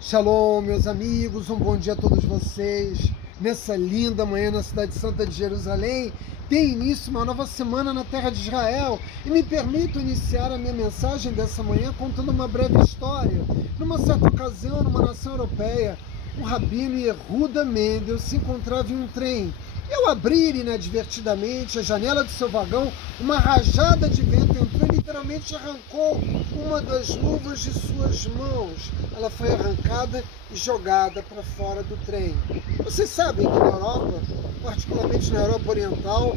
Shalom, meus amigos, um bom dia a todos vocês. Nessa linda manhã na cidade santa de Jerusalém, tem início uma nova semana na terra de Israel. E me permito iniciar a minha mensagem dessa manhã contando uma breve história. Numa certa ocasião, numa nação europeia, o rabino Yehuda Mendel se encontrava em um trem. E ao abrir inadvertidamente a janela do seu vagão, uma rajada de vento entrou e literalmente arrancou uma das luvas de suas mãos. Ela foi arrancada e jogada para fora do trem. Vocês sabem que na Europa, particularmente na Europa Oriental,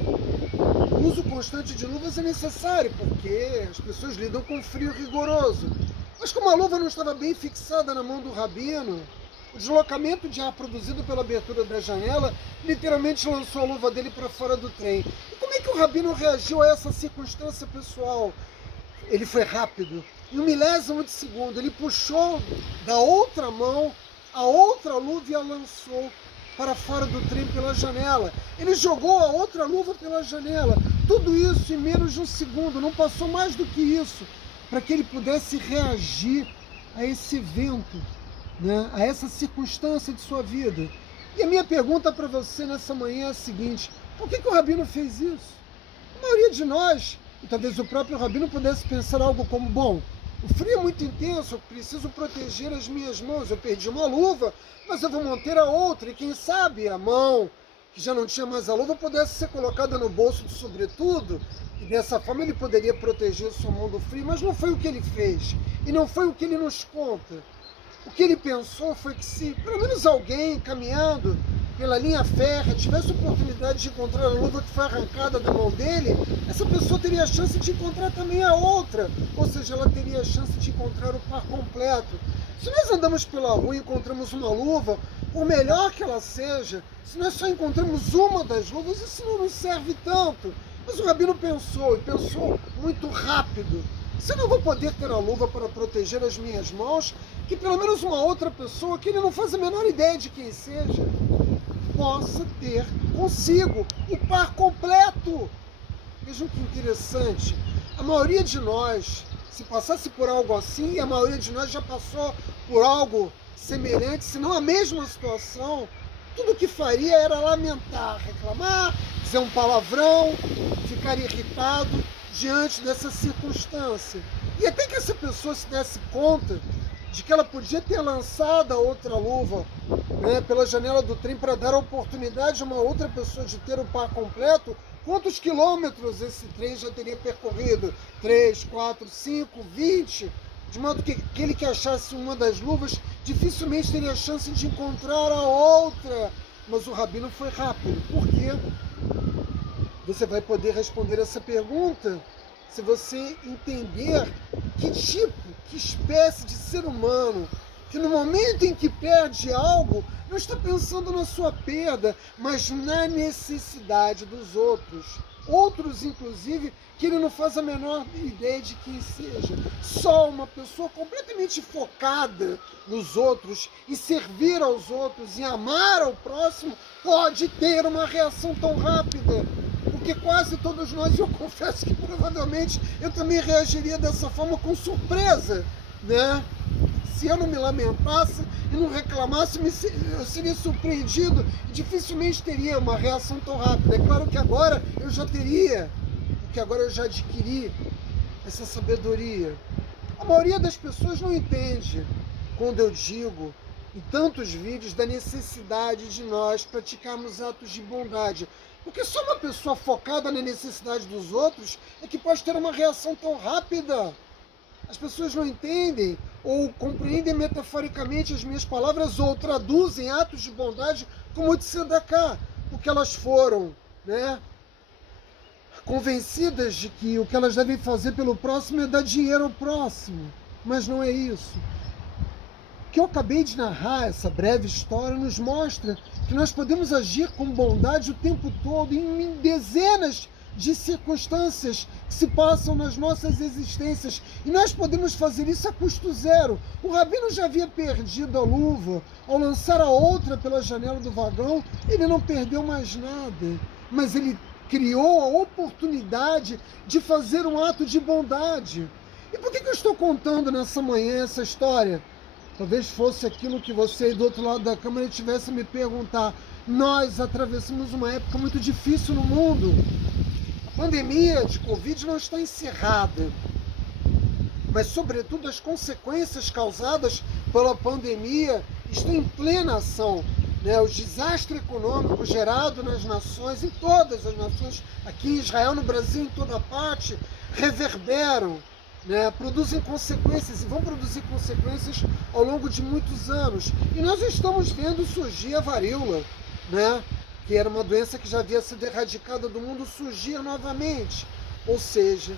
o uso constante de luvas é necessário, porque as pessoas lidam com frio rigoroso. Mas como a luva não estava bem fixada na mão do rabino, o deslocamento de ar produzido pela abertura da janela literalmente lançou a luva dele para fora do trem. E como é que o rabino reagiu a essa circunstância pessoal? Ele foi rápido. Em um milésimo de segundo, ele puxou da outra mão a outra luva e a lançou para fora do trem pela janela. Ele jogou a outra luva pela janela. Tudo isso em menos de um segundo, não passou mais do que isso, para que ele pudesse reagir a esse evento, a essa circunstância de sua vida. E a minha pergunta para você nessa manhã é a seguinte: por que o rabino fez isso? A maioria de nós, e talvez o próprio rabino, pudesse pensar algo como: bom, o frio é muito intenso, eu preciso proteger as minhas mãos, eu perdi uma luva, mas eu vou manter a outra, e quem sabe a mão que já não tinha mais a luva pudesse ser colocada no bolso do sobretudo, e dessa forma ele poderia proteger sua mão do frio. Mas não foi o que ele fez, e não foi o que ele nos conta. O que ele pensou foi que se pelo menos alguém caminhando pela linha férrea tivesse oportunidade de encontrar a luva que foi arrancada da mão dele, essa pessoa teria a chance de encontrar também a outra, ou seja, ela teria a chance de encontrar o par completo. Se nós andamos pela rua e encontramos uma luva, por melhor que ela seja, se nós só encontramos uma das luvas, isso não nos serve tanto. Mas o rabino pensou, e pensou muito rápido: se eu não vou poder ter a luva para proteger as minhas mãos, que pelo menos uma outra pessoa, que ele não faz a menor ideia de quem seja, possa ter consigo o par completo. Vejam que interessante. A maioria de nós, se passasse por algo assim, e a maioria de nós já passou por algo semelhante, se não a mesma situação, tudo o que faria era lamentar, reclamar, dizer um palavrão, ficar irritado diante dessa circunstância. E até que essa pessoa se desse conta de que ela podia ter lançado a outra luva pela janela do trem para dar a oportunidade a uma outra pessoa de ter o par completo, quantos quilômetros esse trem já teria percorrido? 3, 4, 5, 20? De modo que aquele que achasse uma das luvas dificilmente teria a chance de encontrar a outra. Mas o rabino foi rápido. Por quê? Você vai poder responder essa pergunta se você entender que tipo, que espécie de ser humano, que no momento em que perde algo, não está pensando na sua perda, mas na necessidade dos outros. Outros, inclusive, que ele não faz a menor ideia de quem seja. Só uma pessoa completamente focada nos outros, e servir aos outros, e amar ao próximo, pode ter uma reação tão rápida. Porque quase todos nós, eu confesso que provavelmente eu também reagiria dessa forma, com surpresa, Se eu não me lamentasse e não reclamasse, eu seria surpreendido e dificilmente teria uma reação tão rápida. É claro que agora eu já teria, porque agora eu já adquiri essa sabedoria. A maioria das pessoas não entende quando eu digo em tantos vídeos da necessidade de nós praticarmos atos de bondade. Porque só uma pessoa focada na necessidade dos outros é que pode ter uma reação tão rápida. As pessoas não entendem ou compreendem metaforicamente as minhas palavras, ou traduzem atos de bondade como de tzedakah, porque elas foram convencidas de que o que elas devem fazer pelo próximo é dar dinheiro ao próximo. Mas não é isso. O que eu acabei de narrar, essa breve história, nos mostra que nós podemos agir com bondade o tempo todo, em dezenas de circunstâncias que se passam nas nossas existências, e nós podemos fazer isso a custo zero. O rabino já havia perdido a luva ao lançar a outra pela janela do vagão. Ele não perdeu mais nada, mas ele criou a oportunidade de fazer um ato de bondade. E por que eu estou contando nessa manhã essa história? Talvez fosse aquilo que você aí do outro lado da câmera tivesse a me perguntar. Nós atravessamos uma época muito difícil no mundo. A pandemia de Covid não está encerrada, mas, sobretudo, as consequências causadas pela pandemia estão em plena ação. O desastre econômico gerado nas nações, em todas as nações, aqui em Israel, no Brasil, em toda parte, reverberam, produzem consequências e vão produzir consequências ao longo de muitos anos. E nós estamos vendo surgir a varíola, que era uma doença que já havia sido erradicada do mundo, surgir novamente. Ou seja,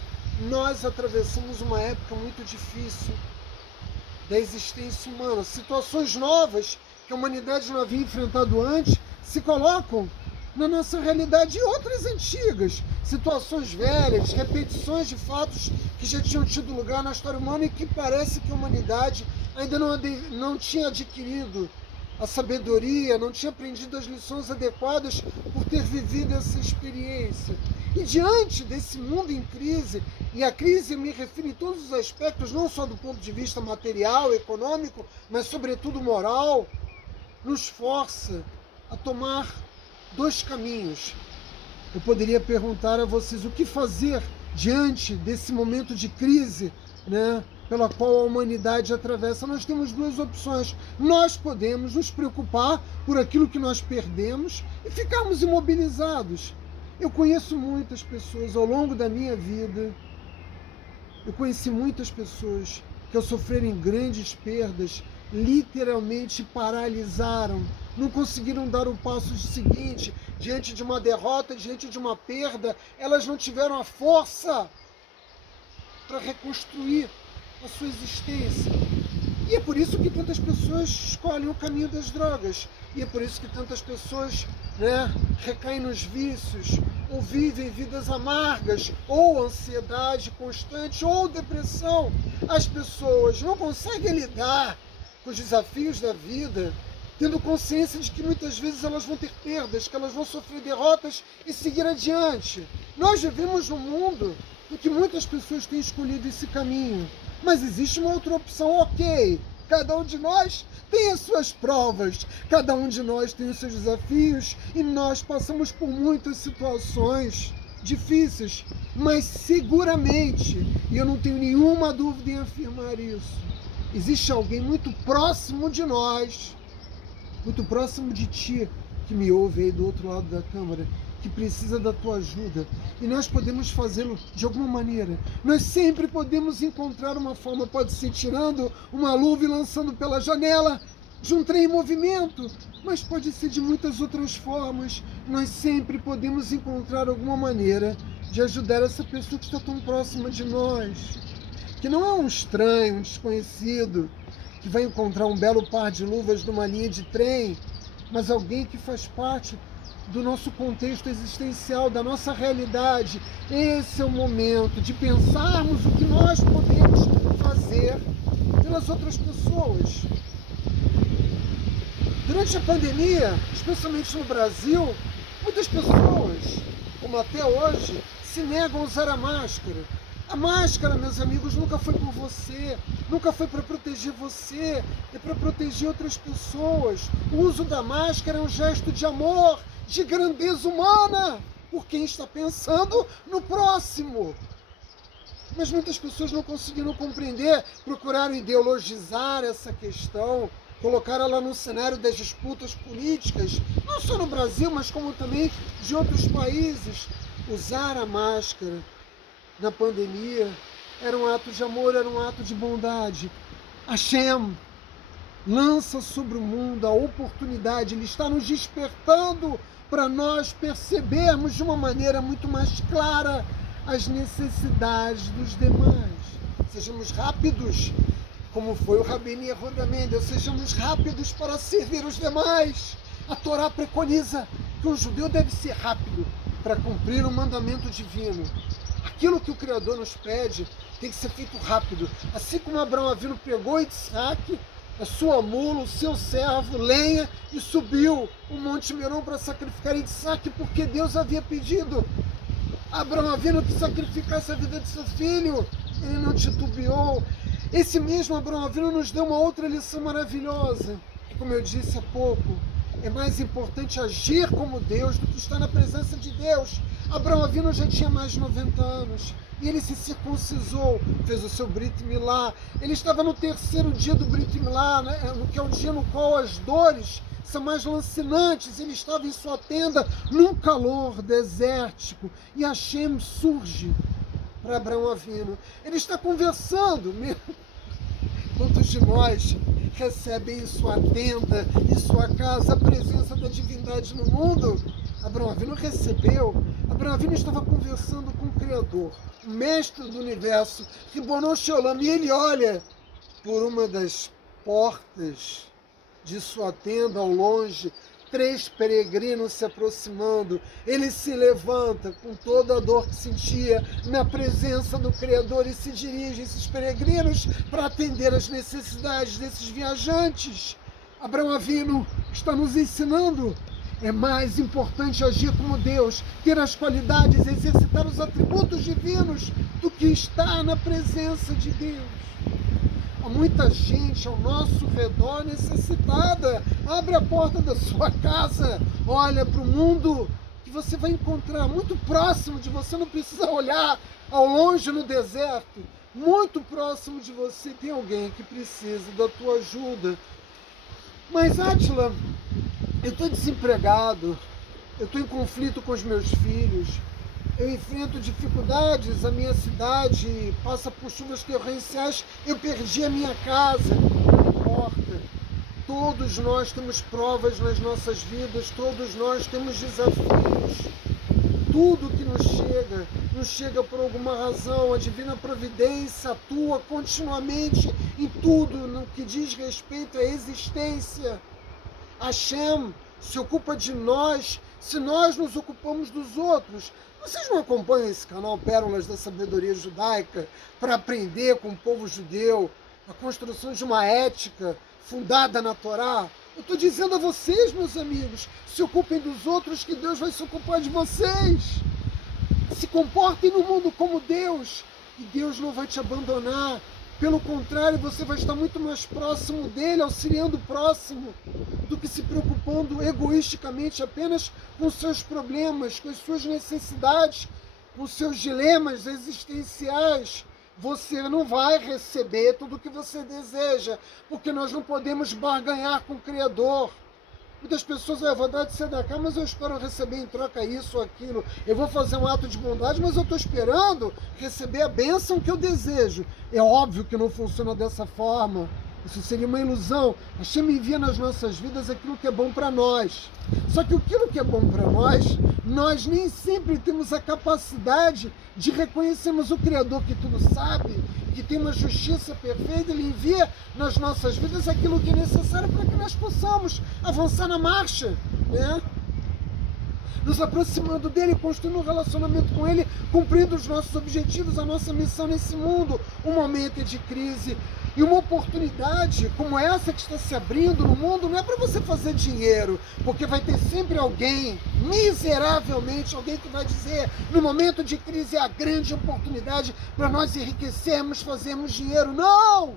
nós atravessamos uma época muito difícil da existência humana. Situações novas que a humanidade não havia enfrentado antes se colocam na nossa realidade, e outras antigas. Situações velhas, repetições de fatos que já tinham tido lugar na história humana e que parece que a humanidade ainda não tinha adquirido a sabedoria, não tinha aprendido as lições adequadas por ter vivido essa experiência. E diante desse mundo em crise, e a crise me refiro em todos os aspectos, não só do ponto de vista material, econômico, mas sobretudo moral, nos força a tomar dois caminhos. Eu poderia perguntar a vocês o que fazer diante desse momento de crise, pela qual a humanidade atravessa. Nós temos duas opções. Nós podemos nos preocupar por aquilo que nós perdemos e ficarmos imobilizados. Eu conheço muitas pessoas ao longo da minha vida, eu conheci muitas pessoas que, ao sofrerem grandes perdas, literalmente paralisaram, não conseguiram dar o passo seguinte, diante de uma derrota, diante de uma perda, elas não tiveram a força para reconstruir a sua existência. E é por isso que tantas pessoas escolhem o caminho das drogas, e é por isso que tantas pessoas recaem nos vícios, ou vivem vidas amargas, ou ansiedade constante, ou depressão. As pessoas não conseguem lidar com os desafios da vida, tendo consciência de que muitas vezes elas vão ter perdas, que elas vão sofrer derrotas e seguir adiante. Nós vivemos num mundo em que muitas pessoas têm escolhido esse caminho, mas existe uma outra opção, ok. Cada um de nós tem as suas provas, cada um de nós tem os seus desafios, e nós passamos por muitas situações difíceis, mas seguramente, e eu não tenho nenhuma dúvida em afirmar isso, existe alguém muito próximo de nós, muito próximo de ti, que me ouve aí do outro lado da câmara, que precisa da tua ajuda. E nós podemos fazê-lo de alguma maneira. Nós sempre podemos encontrar uma forma, pode ser tirando uma luva e lançando pela janela de um trem em movimento, mas pode ser de muitas outras formas. Nós sempre podemos encontrar alguma maneira de ajudar essa pessoa que está tão próxima de nós, que não é um estranho, um desconhecido, que vai encontrar um belo par de luvas numa linha de trem, mas alguém que faz parte do nosso contexto existencial, da nossa realidade. Esse é o momento de pensarmos o que nós podemos fazer pelas outras pessoas. Durante a pandemia, especialmente no Brasil, muitas pessoas, como até hoje, se negam a usar a máscara. A máscara, meus amigos, nunca foi por você, nunca foi para proteger você, é para proteger outras pessoas. O uso da máscara é um gesto de amor, de grandeza humana, por quem está pensando no próximo. Mas muitas pessoas não conseguiram compreender, procuraram ideologizar essa questão, colocar ela no cenário das disputas políticas, não só no Brasil, mas como também de outros países. Usar a máscara na pandemia era um ato de amor, era um ato de bondade. Hashem lança sobre o mundo a oportunidade, Ele está nos despertando para nós percebermos de uma maneira muito mais clara as necessidades dos demais. Sejamos rápidos, como foi o Rabbeinu Yehuda Mendel, sejamos rápidos para servir os demais. A Torá preconiza que um judeu deve ser rápido para cumprir o mandamento divino. Aquilo que o Criador nos pede tem que ser feito rápido. Assim como Abraão Avinu pegou Isaac, a sua mula, o seu servo, lenha, e subiu o Monte Meron para sacrificar Isaac, porque Deus havia pedido a Abraão Avinu que sacrificasse a vida de seu filho. Ele não titubeou. Esse mesmo Abraão Avinu nos deu uma outra lição maravilhosa. Como eu disse há pouco, é mais importante agir como Deus do que estar na presença de Deus. Abraão Avinu já tinha mais de 90 anos. E ele se circuncisou, fez o seu Brit Milá. Ele estava no terceiro dia do Brit Milá, né, que é o dia no qual as dores são mais lancinantes. Ele estava em sua tenda, num calor desértico. E Hashem surge para Abraão Avinu. Ele está conversando. Quantos de nós recebem em sua tenda, em sua casa, a presença da divindade no mundo? Abraão Avinu recebeu. Abraão Avinu estava conversando com o Criador, o mestre do universo, Ribono Shel Olam, e ele olha por uma das portas de sua tenda ao longe, 3 peregrinos se aproximando. Ele se levanta com toda a dor que sentia na presença do Criador e se dirige a esses peregrinos para atender as necessidades desses viajantes. Abraão Avinu está nos ensinando. É mais importante agir como Deus, ter as qualidades, exercitar os atributos divinos, do que estar na presença de Deus. Há muita gente ao nosso redor necessitada. Abre a porta da sua casa, olha para o mundo que você vai encontrar muito próximo de você. Não precisa olhar ao longe no deserto. Muito próximo de você tem alguém que precisa da tua ajuda. Mas, Átila, eu estou desempregado, eu estou em conflito com os meus filhos, eu enfrento dificuldades, a minha cidade passa por chuvas torrenciais, eu perdi a minha casa. Não importa, todos nós temos provas nas nossas vidas, todos nós temos desafios. Tudo que nos chega por alguma razão. A divina providência atua continuamente em tudo no que diz respeito à existência. Hashem se ocupa de nós se nós nos ocupamos dos outros. Vocês não acompanham esse canal Pérolas da Sabedoria Judaica para aprender com o povo judeu a construção de uma ética fundada na Torá? Eu estou dizendo a vocês, meus amigos, se ocupem dos outros que Deus vai se ocupar de vocês. Se comportem no mundo como Deus e Deus não vai te abandonar. Pelo contrário, você vai estar muito mais próximo dele, auxiliando o próximo, do que se preocupando egoisticamente apenas com seus problemas, com as suas necessidades, com seus dilemas existenciais. Você não vai receber tudo o que você deseja, porque nós não podemos barganhar com o Criador. Muitas pessoas, eu vou dar de tzedakah, mas eu espero receber em troca isso ou aquilo. Eu vou fazer um ato de bondade, mas eu estou esperando receber a bênção que eu desejo. É óbvio que não funciona dessa forma. Isso seria uma ilusão. Hashem envia nas nossas vidas aquilo que é bom para nós. Só que aquilo que é bom para nós nem sempre temos a capacidade de reconhecermos o Criador que tudo sabe, que tem uma justiça perfeita. Ele envia nas nossas vidas aquilo que é necessário para que nós possamos avançar na marcha, né? Nos aproximando dele, construindo um relacionamento com ele, cumprindo os nossos objetivos, a nossa missão nesse mundo. Um momento de crise e uma oportunidade como essa que está se abrindo no mundo não é para você fazer dinheiro, porque vai ter sempre alguém, miseravelmente, alguém que vai dizer, no momento de crise é a grande oportunidade para nós enriquecermos, fazermos dinheiro. Não!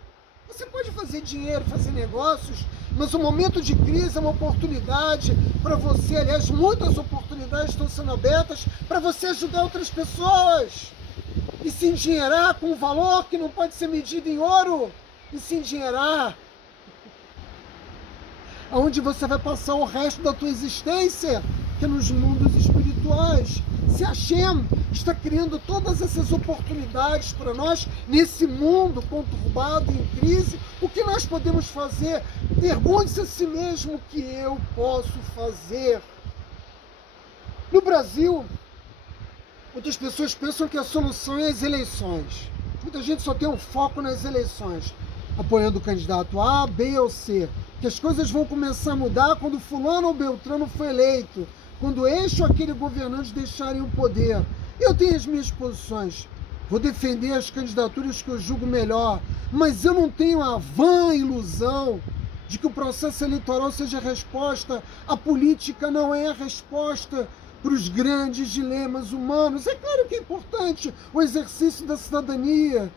Você pode fazer dinheiro, fazer negócios, mas o momento de crise é uma oportunidade para você. Aliás, muitas oportunidades estão sendo abertas para você ajudar outras pessoas. E se endinheirar com um valor que não pode ser medido em ouro. E se endinheirar aonde você vai passar o resto da tua existência, que é nos mundos espirituais. Se Hashem está criando todas essas oportunidades para nós nesse mundo conturbado, em crise, o que nós podemos fazer? Pergunte-se a si mesmo o que eu posso fazer. No Brasil, muitas pessoas pensam que a solução é as eleições. Muita gente só tem um foco nas eleições, apoiando o candidato A, B ou C. Que as coisas vão começar a mudar quando fulano ou beltrano foi eleito, quando este ou aquele governante deixarem o poder. Eu tenho as minhas posições, vou defender as candidaturas que eu julgo melhor, mas eu não tenho a vã ilusão de que o processo eleitoral seja a resposta. A política não é a resposta para os grandes dilemas humanos. É claro que é importante o exercício da cidadania,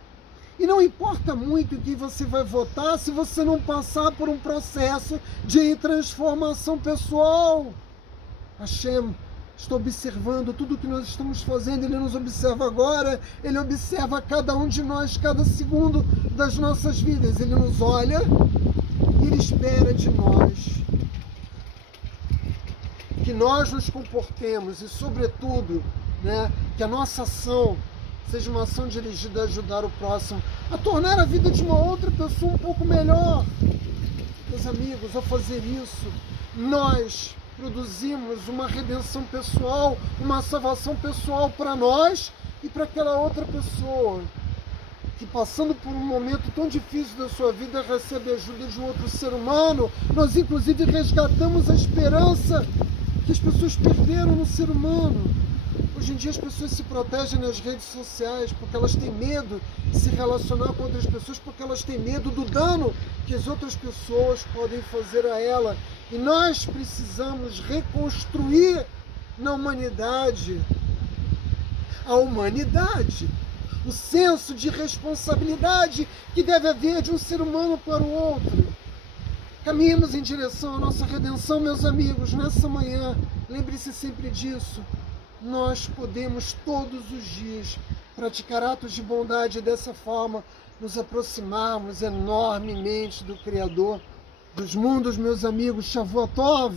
E não importa muito em quem você vai votar se você não passar por um processo de transformação pessoal. Hashem está observando tudo o que nós estamos fazendo, Ele nos observa agora, Ele observa cada um de nós, cada segundo das nossas vidas. Ele nos olha e Ele espera de nós que nós nos comportemos e, sobretudo, né, que a nossa ação seja uma ação dirigida a ajudar o próximo, a tornar a vida de uma outra pessoa um pouco melhor. Meus amigos, ao fazer isso, nós produzimos uma redenção pessoal, uma salvação pessoal para nós e para aquela outra pessoa que, passando por um momento tão difícil da sua vida, recebe a ajuda de um outro ser humano. Nós, inclusive, resgatamos a esperança que as pessoas perderam no ser humano. Hoje em dia as pessoas se protegem nas redes sociais porque elas têm medo de se relacionar com outras pessoas, porque elas têm medo do dano que as outras pessoas podem fazer a ela. E nós precisamos reconstruir na humanidade a humanidade, o senso de responsabilidade que deve haver de um ser humano para o outro. Caminhemos em direção à nossa redenção, meus amigos, nessa manhã. Lembre-se sempre disso. Nós podemos todos os dias praticar atos de bondade e dessa forma nos aproximarmos enormemente do Criador dos mundos, meus amigos. Shavuot Tov!